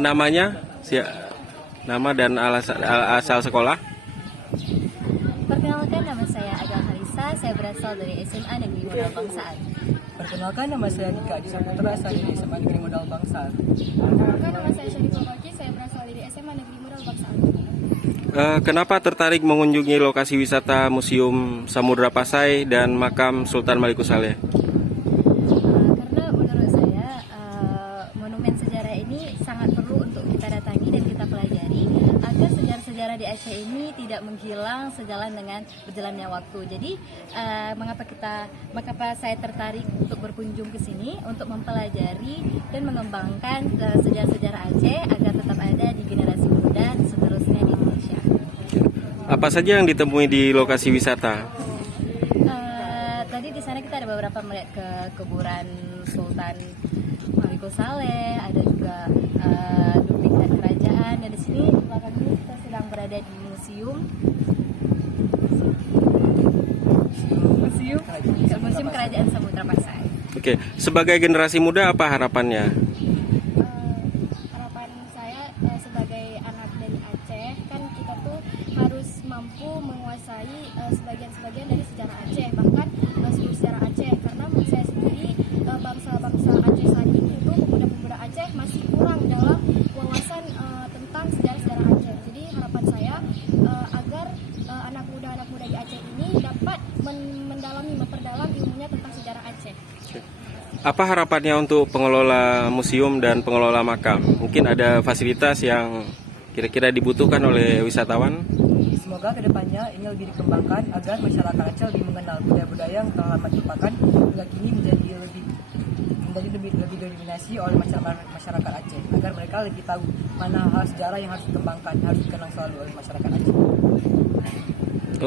Namanya, nama dan asal sekolah. Perkenalkan, nama saya Aga Halisa, saya berasal dari SMA Negeri Modal Bangsaan. Perkenalkan, nama saya Dika Adi Saputra, asal dari SMA Negeri Modal Bangsaan. Perkenalkan, nama saya Syarifah Roji, saya berasal dari SMA Negeri Modal Bangsaan. Kenapa tertarik mengunjungi lokasi wisata Museum Samudra Pasai dan Makam Sultan Maliku Saleh? Karena menurut saya monumen sejarah ini sangat perlu untuk kita datangi dan kita pelajari agar sejarah-sejarah di Aceh ini tidak menghilang sejalan dengan berjalannya waktu. Jadi mengapa saya tertarik untuk berkunjung ke sini untuk mempelajari dan mengembangkan sejarah-sejarah Aceh agar tetap ada di generasi muda dan seterusnya di Indonesia. Apa saja yang ditemui di lokasi wisata? Tadi di sana kita ada beberapa melihat ke kuburan Sultan Maliku Saleh, ada juga duplikat kerajaan, dan di sini belakang ini kita sedang berada di museum Kerajaan Samudra Pasai. Oke, sebagai generasi muda apa harapannya? Harapan saya sebagai anak dari Aceh, kan kita tuh harus mampu menguasai sebagian-sebagian dari sejarah Aceh, bahkan seluruh sejarah Aceh, karena menurut saya sendiri bangsa-bangsa Aceh saat ini itu pemuda-pemuda Aceh masih kurang dalam wawasan tentang sejarah-sejarah Aceh. Jadi harapan saya agar anak muda di Aceh ini dapat memperdalam ilmunya tentang sejarah Aceh. Apa harapannya untuk pengelola museum dan pengelola makam? Mungkin ada fasilitas yang kira-kira dibutuhkan oleh wisatawan? Semoga kedepannya ini lebih dikembangkan agar masyarakat Aceh lebih mengenal budaya-budaya yang telah lama dilupakan hingga kini menjadi lebih didominasi oleh masyarakat Aceh, agar mereka lebih tahu mana hal sejarah yang harus dikembangkan, harus dikenang selalu oleh masyarakat Aceh.